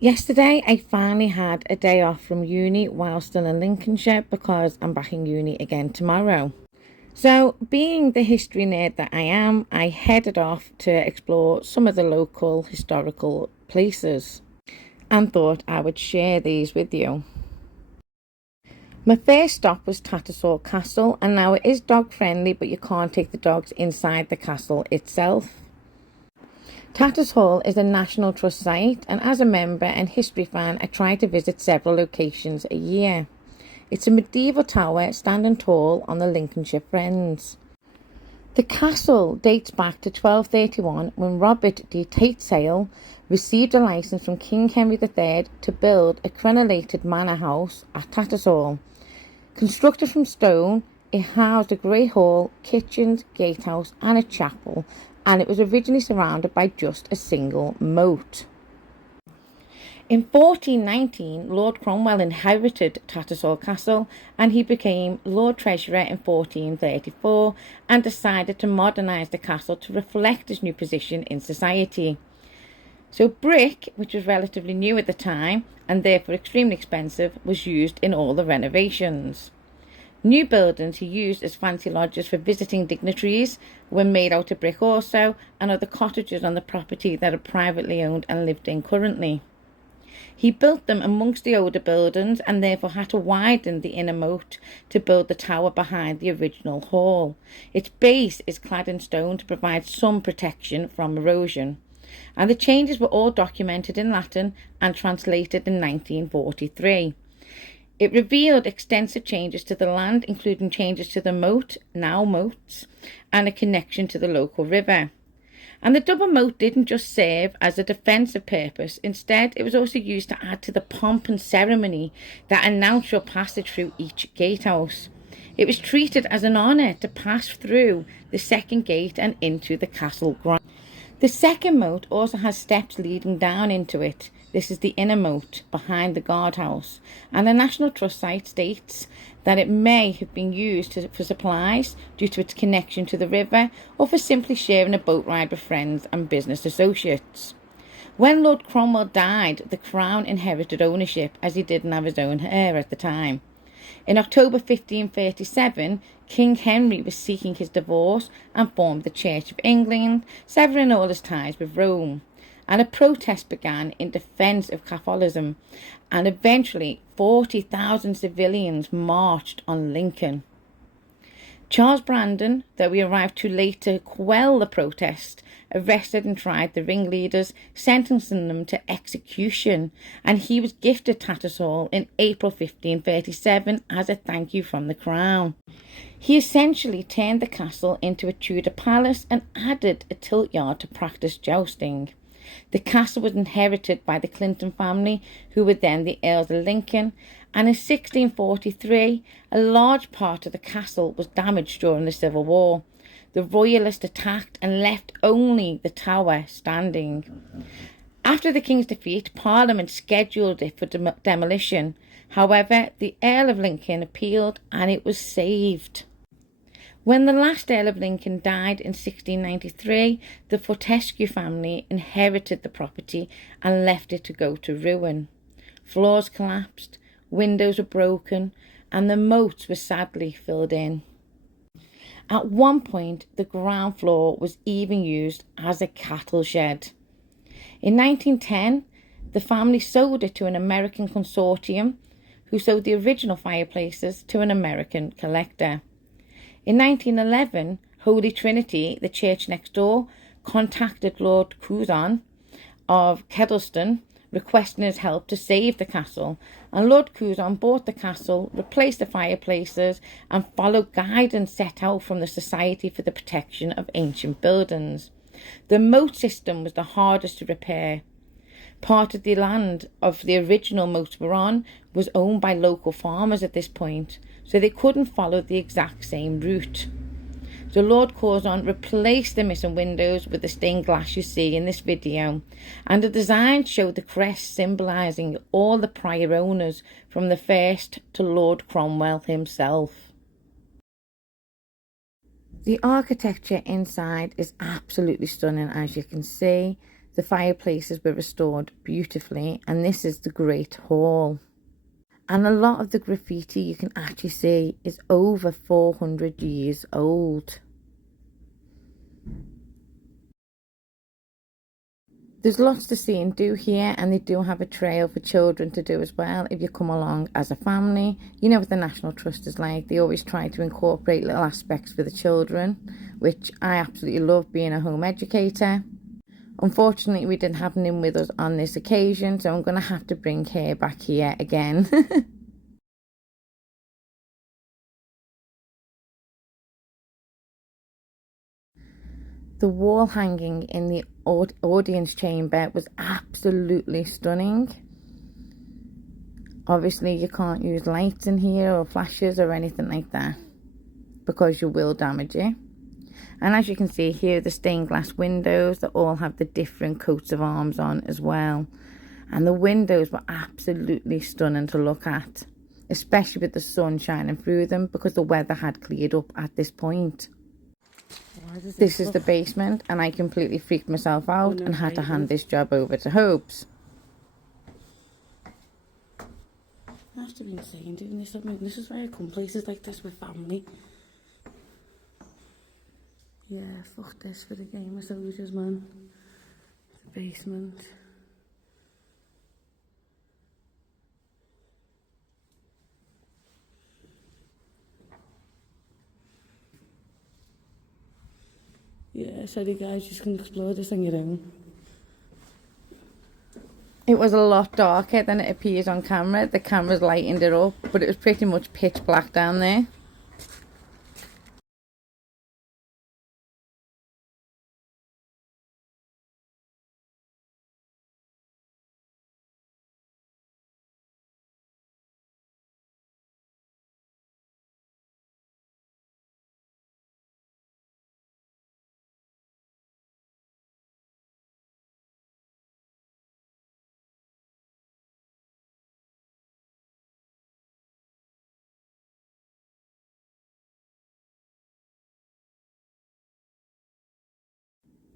Yesterday, I finally had a day off from uni while still in Lincolnshire because I'm back in uni again tomorrow. So, being the history nerd that I am, I headed off to explore some of the local historical places and thought I would share these with you. My first stop was Tattershall Castle, and now it is dog friendly, but you can't take the dogs inside the castle itself. Tattershall is a National Trust site, and as a member and history fan, I try to visit several locations a year. It's a medieval tower standing tall on the Lincolnshire Fens. The castle dates back to 1231 when Robert D.I.T.L received a licence from King Henry III to build a crenellated manor house at Tattershall. Constructed from stone, it housed a great hall, kitchens, gatehouse and a chapel, and it was originally surrounded by just a single moat. In 1419, Lord Cromwell inherited Tattershall Castle and he became Lord Treasurer in 1434 and decided to modernise the castle to reflect his new position in society. So brick, which was relatively new at the time and therefore extremely expensive, was used in all the renovations. New buildings he used as fancy lodges for visiting dignitaries were made out of brick also, and other cottages on the property that are privately owned and lived in currently. He built them amongst the older buildings and therefore had to widen the inner moat to build the tower behind the original hall. Its base is clad in stone to provide some protection from erosion, and the changes were all documented in Latin and translated in 1943. It revealed extensive changes to the land, including changes to the moat, now moats, and a connection to the local river. And the double moat didn't just serve as a defensive purpose. Instead, it was also used to add to the pomp and ceremony that announced your passage through each gatehouse. It was treated as an honour to pass through the second gate and into the castle grounds. The second moat also has steps leading down into it. This is the inner moat behind the guardhouse, and the National Trust site states that it may have been used for supplies due to its connection to the river, or for simply sharing a boat ride with friends and business associates. When Lord Cromwell died, the Crown inherited ownership, as he didn't have his own heir at the time. In October 1537, King Henry was seeking his divorce and formed the Church of England, severing all his ties with Rome. And a protest began in defence of Catholicism, and eventually 40,000 civilians marched on Lincoln. Charles Brandon, though he arrived too late to quell the protest, arrested and tried the ringleaders, sentencing them to execution, and he was gifted Tattershall in April 1537 as a thank you from the Crown. He essentially turned the castle into a Tudor palace and added a tilt yard to practice jousting. The castle was inherited by the Clinton family, who were then the Earls of Lincoln, and in 1643 a large part of the castle was damaged during the Civil War. The Royalists attacked and left only the tower standing. After the King's defeat, Parliament scheduled it for demolition. However, the Earl of Lincoln appealed and it was saved. When the last Earl of Lincoln died in 1693, the Fortescue family inherited the property and left it to go to ruin. Floors collapsed, windows were broken, and the moats were sadly filled in. At one point, the ground floor was even used as a cattle shed. In 1910, the family sold it to an American consortium who sold the original fireplaces to an American collector. In 1911, Holy Trinity, the church next door, contacted Lord Curzon of Kedleston, requesting his help to save the castle, and Lord Curzon bought the castle, replaced the fireplaces, and followed guidance set out from the Society for the Protection of Ancient Buildings. The moat system was the hardest to repair. Part of the land of the original moats were on was owned by local farmers at this point, so they couldn't follow the exact same route. So Lord Curzon replaced the missing windows with the stained glass you see in this video, and the design showed the crest symbolising all the prior owners from the first to Lord Cromwell himself. The architecture inside is absolutely stunning, as you can see. The fireplaces were restored beautifully, and this is the Great Hall. And a lot of the graffiti you can actually see is over 400 years old. There's lots to see and do here, and they do have a trail for children to do as well if you come along as a family. You know what the National Trust is like. They always try to incorporate little aspects for the children, which I absolutely love being a home educator. Unfortunately, we didn't have Nim with us on this occasion, so I'm going to have to bring her back here again. The wall hanging in the audience chamber was absolutely stunning. Obviously, you can't use lights in here or flashes or anything like that because you will damage it. And as you can see here, the stained glass windows that all have the different coats of arms on as well. And the windows were absolutely stunning to look at, especially with the sun shining through them because the weather had cleared up at this point. This is the basement, and I completely freaked myself out and had to hand this job over to Hopes. I have to be insane doing this. I mean, this is why I come places like this with family. Yeah, fuck this for the game of soldiers, man. The basement. Yeah, sorry guys, just gonna explore this on your own. It was a lot darker than it appears on camera. The camera's lightened it up, but it was pretty much pitch black down there.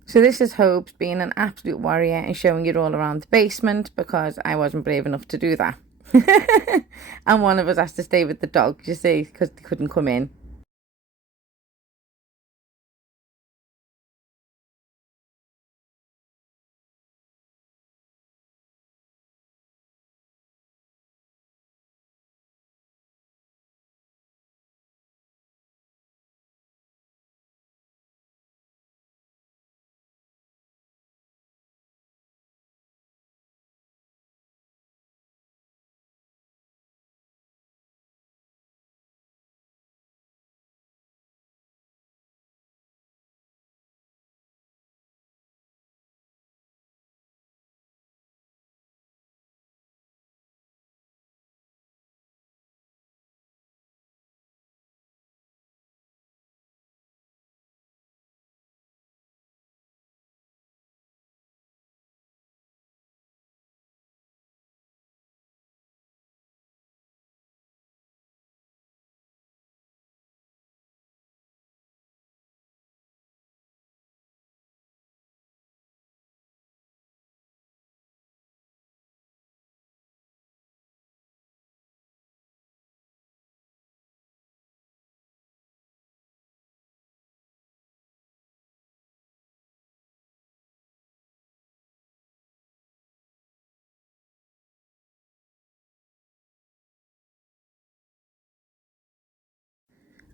So this is Hopes being an absolute warrior and showing it all around the basement because I wasn't brave enough to do that. And one of us has to stay with the dogs, you see, because they couldn't come in.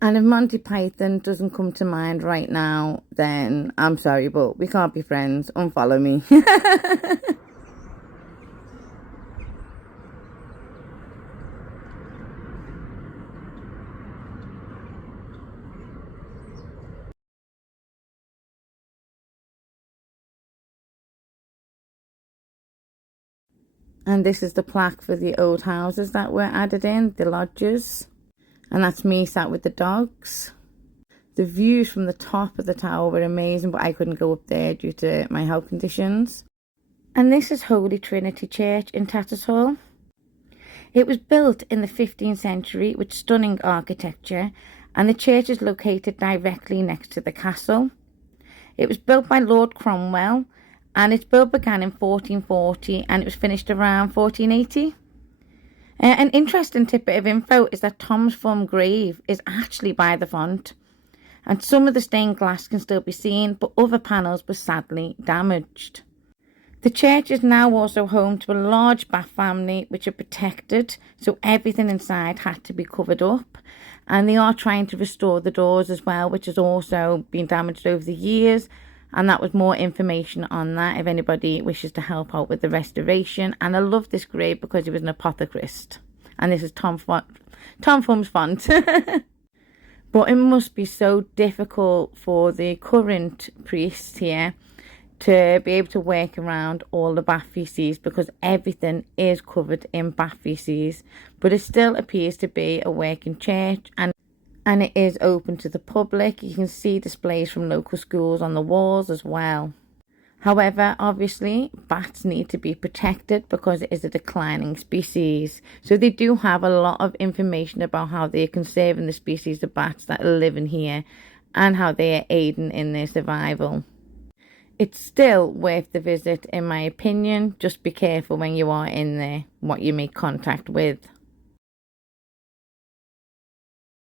And if Monty Python doesn't come to mind right now, then I'm sorry, but we can't be friends. Unfollow me. And this is the plaque for the old houses that were added in, the lodges. And that's me sat with the dogs. The views from the top of the tower were amazing, but I couldn't go up there due to my health conditions. And this is Holy Trinity Church in Tattershall. It was built in the 15th century with stunning architecture, and the church is located directly next to the castle. It was built by Lord Cromwell, and its build began in 1440 and it was finished around 1480. An interesting tidbit of info is that Tom's Thumb grave is actually by the font, and some of the stained glass can still be seen, but other panels were sadly damaged. The church is now also home to a large Bath family which are protected, so everything inside had to be covered up, and they are trying to restore the doors as well, which has also been damaged over the years, and that was more information on that if anybody wishes to help out with the restoration. And I love this grave because it was an apothecarist, and this is Tom Thumb's font. But it must be so difficult for the current priests here to be able to work around all the Bath feces, because everything is covered in Bath feces, but it still appears to be a working church, and it is open to the public. You can see displays from local schools on the walls as well. However, obviously, bats need to be protected because it is a declining species. So they do have a lot of information about how they are conserving the species of bats that are living here and how they are aiding in their survival. It's still worth the visit, in my opinion. Just be careful when you are in there what you make contact with.